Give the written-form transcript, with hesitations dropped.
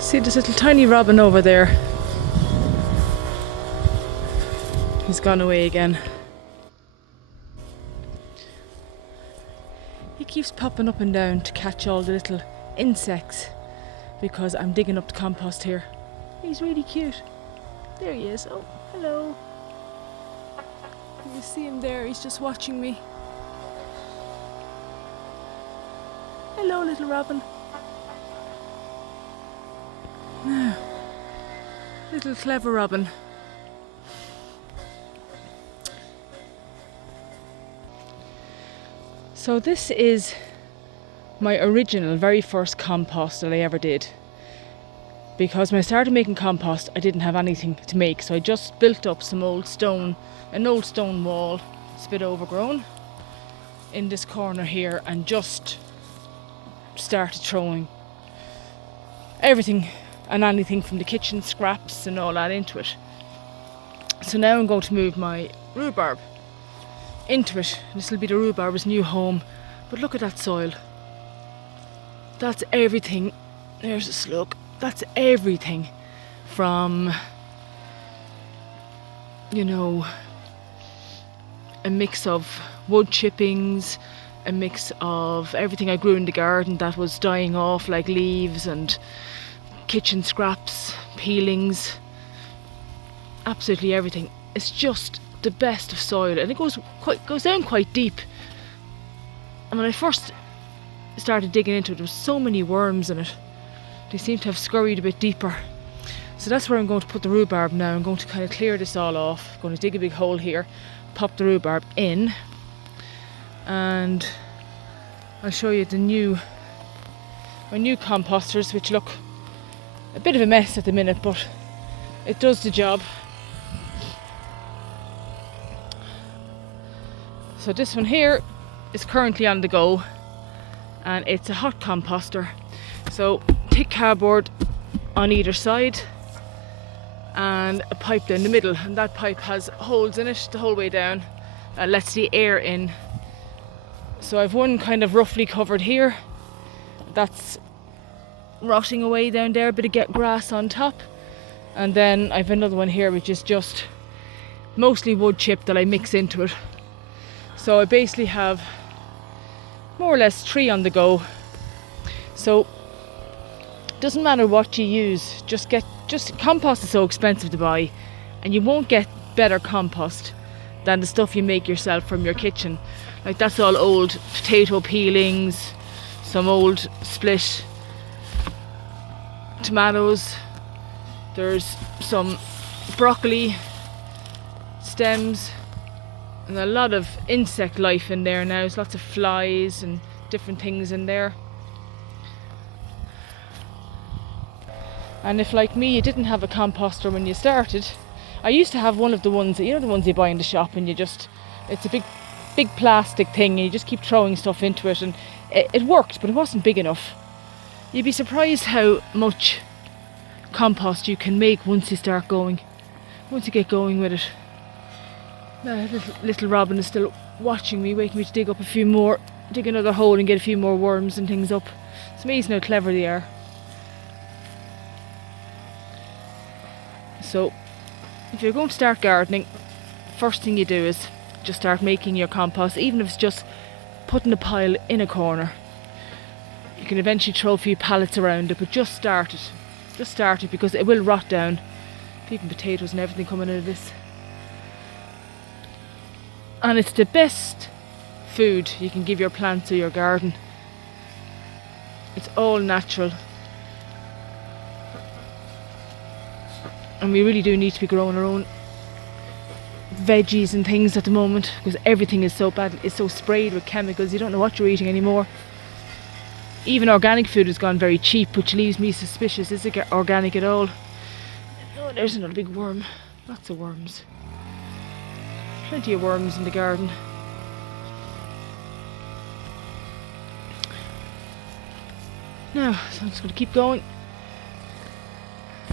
See this little tiny robin over there? He's gone away again. He keeps popping up and down to catch all the little insects because I'm digging up the compost here. He's really cute. There he is. Oh, hello. You see him there? He's just watching me. Hello, little robin. Now, little clever robin. So this is my original, very first compost that I ever did. Because when I started making compost, I didn't have anything to make, so I just built up some old stone, an old stone wall. It's a bit overgrown in this corner here, and just started throwing everything and anything from the kitchen scraps and all that into it. So now I'm going to move my rhubarb into it. This will be the rhubarb's new home. But look at that soil. That's everything. There's a slug. That's everything from, you know, a mix of wood chippings, a mix of everything I grew in the garden that was dying off, like leaves and kitchen scraps, peelings, absolutely everything. It's just the best of soil, and it goes down quite deep. And when I first started digging into it, there was so many worms in it. They seem to have scurried a bit deeper. So that's where I'm going to put the rhubarb now. I'm going to kind of clear this all off. I'm going to dig a big hole here, pop the rhubarb in, and I'll show you my new composters, which look a bit of a mess at the minute, but it does the job. So this one here is currently on the go, and it's a hot composter. So thick cardboard on either side and a pipe down the middle, and that pipe has holes in it the whole way down that lets the air in. So I've one kind of roughly covered here that's rotting away down there, a bit of grass on top, and then I've another one here which is just mostly wood chip that I mix into it. So I basically have more or less 3 on the go. So it doesn't matter what you use, just compost is so expensive to buy, and you won't get better compost than the stuff you make yourself from your kitchen. Like, that's all old potato peelings, some old split tomatoes, there's some broccoli stems, and a lot of insect life in there now. There's lots of flies and different things in there. And if, like me, you didn't have a composter when you started, I used to have one of the ones, you know, the ones you buy in the shop, and it's a big plastic thing, and you just keep throwing stuff into it, and it worked, but it wasn't big enough. You'd be surprised how much compost you can make once you get going with it. Little Robin is still watching me, waiting me to dig another hole and get a few more worms and things up. It's amazing how clever they are. So, if you're going to start gardening, first thing you do is just start making your compost, even if it's just putting a pile in a corner. You can eventually throw a few pallets around it, but just start it. Just start it, because it will rot down. Even potatoes and everything coming out of this. And it's the best food you can give your plants or your garden. It's all natural. And we really do need to be growing our own veggies and things at the moment, because everything is so bad, it's so sprayed with chemicals, you don't know what you're eating anymore. Even organic food has gone very cheap, which leaves me suspicious. Is it organic at all? Oh, there's another big worm. Lots of worms. Plenty of worms in the garden. Now, so I'm just going to keep going.